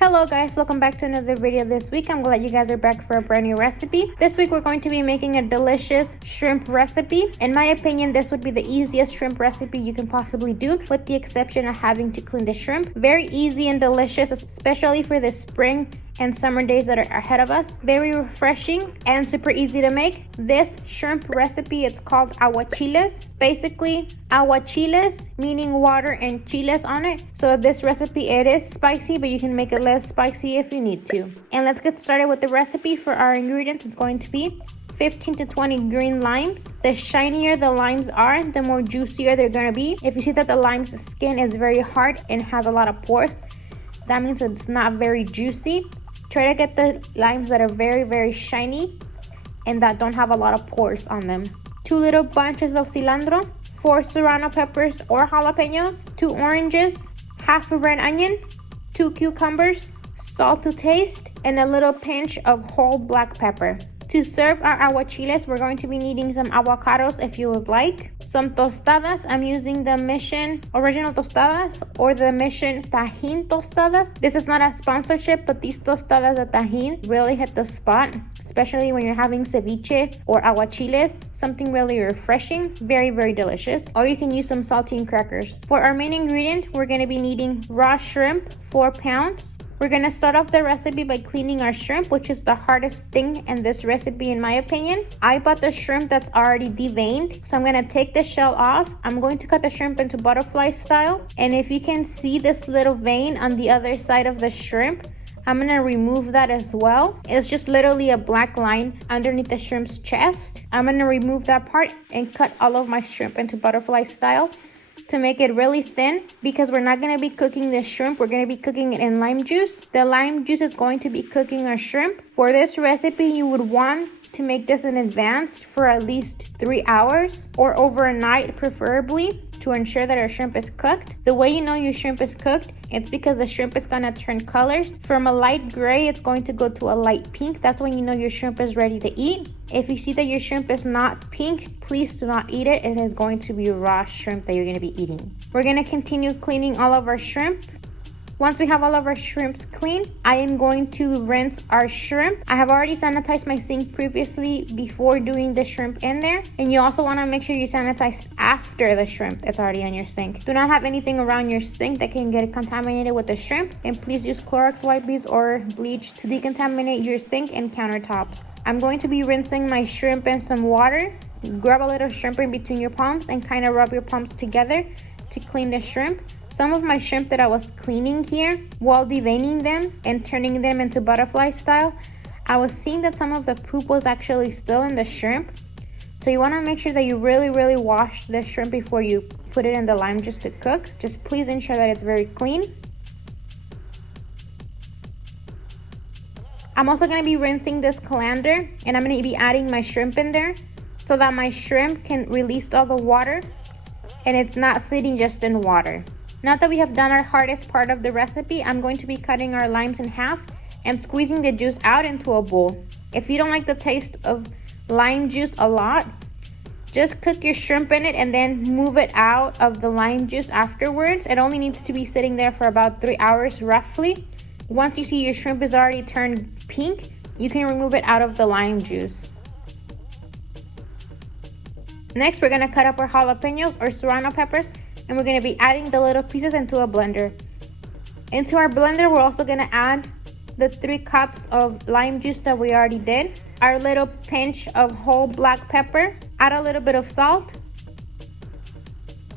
Hello guys, welcome back to another video this week. I'm glad you guys are back for a brand new recipe. This week we're going to be making a delicious shrimp recipe. In my opinion, this would be the easiest shrimp recipe you can possibly do, with the exception of having to clean the shrimp. Very easy and delicious, especially for the spring and summer days that are ahead of us. Very refreshing and super easy to make. This shrimp recipe, it's called aguachiles. Basically, aguachiles meaning water and chiles on it. So this recipe, it is spicy, but you can make it less spicy if you need to. And let's get started with the recipe. For our ingredients, it's going to be 15 to 20 green limes. The shinier the limes are, the more juicier they're gonna be. If you see that the lime's skin is very hard and has a lot of pores, that means it's not very juicy. Try to get the limes that are very shiny and that don't have a lot of pores on them. 2 little bunches of cilantro, 4 serrano peppers or jalapeños, 2 oranges, half a red onion, 2 cucumbers, salt to taste, and a little pinch of whole black pepper. To serve our aguachiles, we're going to be needing some avocados if you would like. Some tostadas. I'm using the Mission Original Tostadas or the Mission Tajin Tostadas. This is not a sponsorship, but these tostadas at Tajin really hit the spot, especially when you're having ceviche or aguachiles. Something really refreshing, very delicious. Or you can use some saltine crackers. For our main ingredient, we're going to be needing raw shrimp, 4 pounds. We're going to start off the recipe by cleaning our shrimp, which is the hardest thing in this recipe in my opinion. I bought the shrimp that's already deveined, so I'm going to take the shell off. I'm going to cut the shrimp into butterfly style, and if you can see this little vein on the other side of the shrimp, I'm going to remove that as well. It's just literally a black line underneath the shrimp's chest. I'm going to remove that part and cut all of my shrimp into butterfly style to make it really thin, because we're not going to be cooking the shrimp. We're going to be cooking it in lime juice. The lime juice is going to be cooking our shrimp. For this recipe, you would want to make this in advance for at least 3 hours or overnight preferably, to ensure that our shrimp is cooked. The way you know your shrimp is cooked, it's because the shrimp is going to turn colors. From a light gray, it's going to go to a light pink. That's when you know your shrimp is ready to eat. If you see that your shrimp is not pink, please do not eat it. It is going to be raw shrimp that you're going to be eating. We're going to continue cleaning all of our shrimp. Once we have all of our shrimps clean, I am going to rinse our shrimp. I have already sanitized my sink previously before doing the shrimp in there. And you also want to make sure you sanitize after the shrimp that's already on your sink. Do not have anything around your sink that can get contaminated with the shrimp. And please use Clorox wipes or bleach to decontaminate your sink and countertops. I'm going to be rinsing my shrimp in some water. Grab a little shrimp in between your palms and kind of rub your palms together to clean the shrimp. Some of my shrimp that I was cleaning here while deveining them and turning them into butterfly style, I was seeing that some of the poop was actually still in the shrimp. So you want to make sure that you really wash the shrimp before you put it in the lime juice to cook. Just please ensure that it's very clean. I'm also going to be rinsing this colander, and I'm going to be adding my shrimp in there so that my shrimp can release all the water and it's not sitting just in water. Now that we have done our hardest part of the recipe, I'm going to be cutting our limes in half and squeezing the juice out into a bowl. If you don't like the taste of lime juice a lot, just cook your shrimp in it and then move it out of the lime juice afterwards. It only needs to be sitting there for about 3 hours roughly. Once you see your shrimp is already turned pink, you can remove it out of the lime juice. Next, we're going to cut up our jalapeños or serrano peppers, and we're going to be adding the little pieces into a blender. Into our blender, we're also going to add the 3 cups of lime juice that we already did, our little pinch of whole black pepper, add a little bit of salt,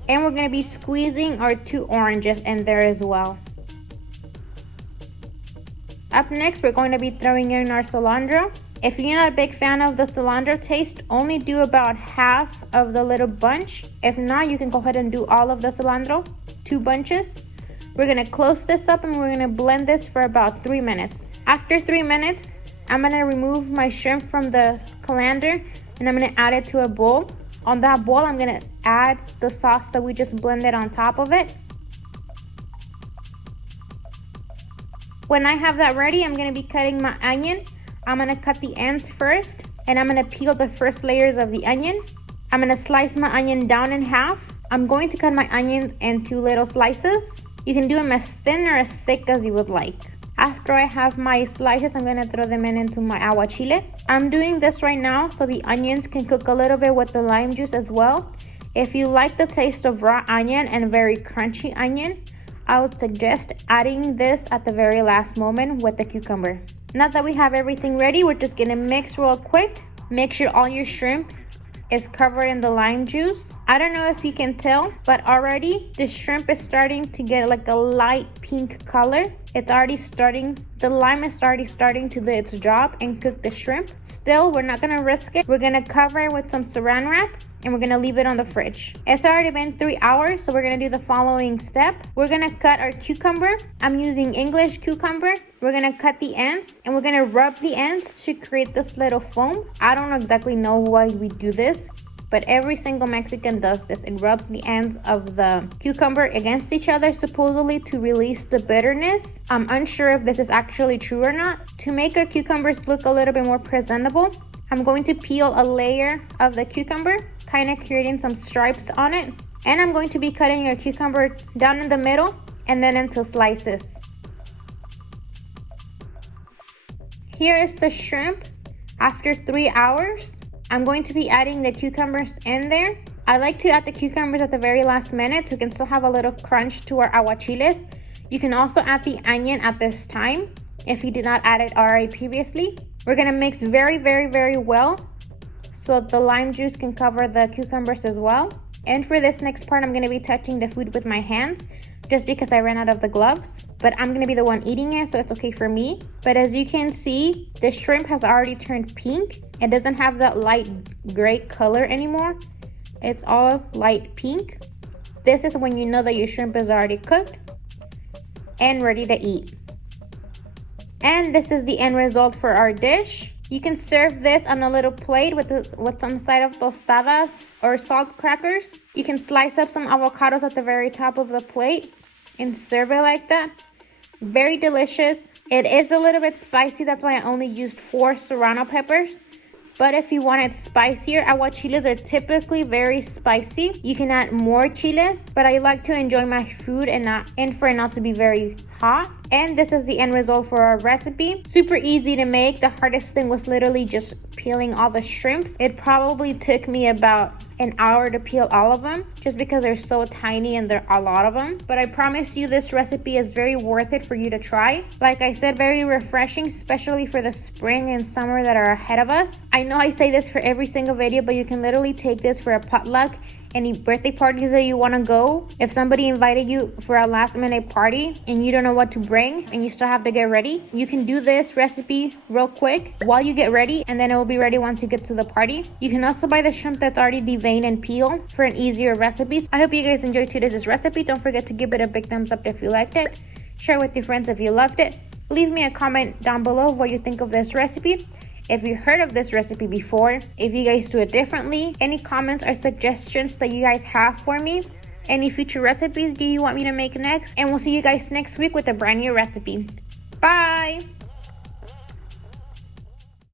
and we're going to be squeezing our 2 oranges in there as well. Up next, we're going to be throwing in our cilantro. If you're not a big fan of the cilantro taste, only do about half of the little bunch. If not, you can go ahead and do all of the cilantro, 2 bunches. We're going to close this up and we're going to blend this for about 3 minutes. After 3 minutes, I'm going to remove my shrimp from the colander and I'm going to add it to a bowl. On that bowl, I'm going to add the sauce that we just blended on top of it. When I have that ready, I'm going to be cutting my onion. I'm going to cut the ends first, and I'm going to peel the first layers of the onion. I'm going to slice my onion down in half. I'm going to cut my onions into little slices. You can do them as thin or as thick as you would like. After I have my slices, I'm gonna throw them into my aguachile. I'm doing this right now so the onions can cook a little bit with the lime juice as well. If you like the taste of raw onion and very crunchy onion, I would suggest adding this at the very last moment with the cucumber. Now that we have everything ready, we're just gonna mix real quick. Make sure all your shrimp is covered in the lime juice. I don't know if you can tell, but already the shrimp is starting to get like a light pink color. The lime is already starting to do its job and cook the shrimp. Still, we're not gonna risk it. We're gonna cover it with some saran wrap and we're gonna leave it on the fridge. It's already been 3 hours, so we're gonna do the following step. We're gonna cut our cucumber. I'm using English cucumber. We're gonna cut the ends and we're gonna rub the ends to create this little foam. I don't exactly know why we do this, but every single Mexican does this. It rubs the ends of the cucumber against each other, supposedly to release the bitterness. I'm unsure if this is actually true or not. To make our cucumbers look a little bit more presentable, I'm going to peel a layer of the cucumber, kind of creating some stripes on it. And I'm going to be cutting your cucumber down in the middle and then into slices. Here is the shrimp after 3 hours. I'm going to be adding the cucumbers in there. I like to add the cucumbers at the very last minute so we can still have a little crunch to our aguachiles. You can also add the onion at this time if you did not add it already previously. We're gonna mix very, very, very well so the lime juice can cover the cucumbers as well. And for this next part, I'm gonna be touching the food with my hands just because I ran out of the gloves. But I'm gonna be the one eating it, so it's okay for me. But as you can see, the shrimp has already turned pink. It doesn't have that light gray color anymore. It's all light pink. This is when you know that your shrimp is already cooked and ready to eat. And this is the end result for our dish. You can serve this on a little plate with some side of tostadas or salt crackers. You can slice up some avocados at the very top of the plate and serve it like that. Very delicious. It is a little bit spicy, that's why I only used 4 serrano peppers. But if you want it spicier, aguachiles are typically very spicy. You can add more chiles, but I like to enjoy my food and for it not to be very hot. And this is the end result for our recipe. Super easy to make. The hardest thing was literally just peeling all the shrimps. It probably took me about an hour to peel all of them just because they're so tiny and there are a lot of them. But I promise you this recipe is very worth it for you to try. Like I said, very refreshing, especially for the spring and summer that are ahead of us. I know I say this for every single video, but you can literally take this for a potluck, any birthday parties that you want to go. If somebody invited you for a last minute party and you don't know what to bring and you still have to get ready, you can do this recipe real quick while you get ready, and then it will be ready once you get to the party. You can also buy the shrimp that's already deveined and peeled for an easier recipe. I hope you guys enjoyed today's recipe. Don't forget to give it a big thumbs up if you liked it. Share with your friends if you loved it. Leave me a comment down below what you think of this recipe. If you heard of this recipe before, if you guys do it differently, any comments or suggestions that you guys have for me, any future recipes do you want me to make next, and we'll see you guys next week with a brand new recipe. Bye!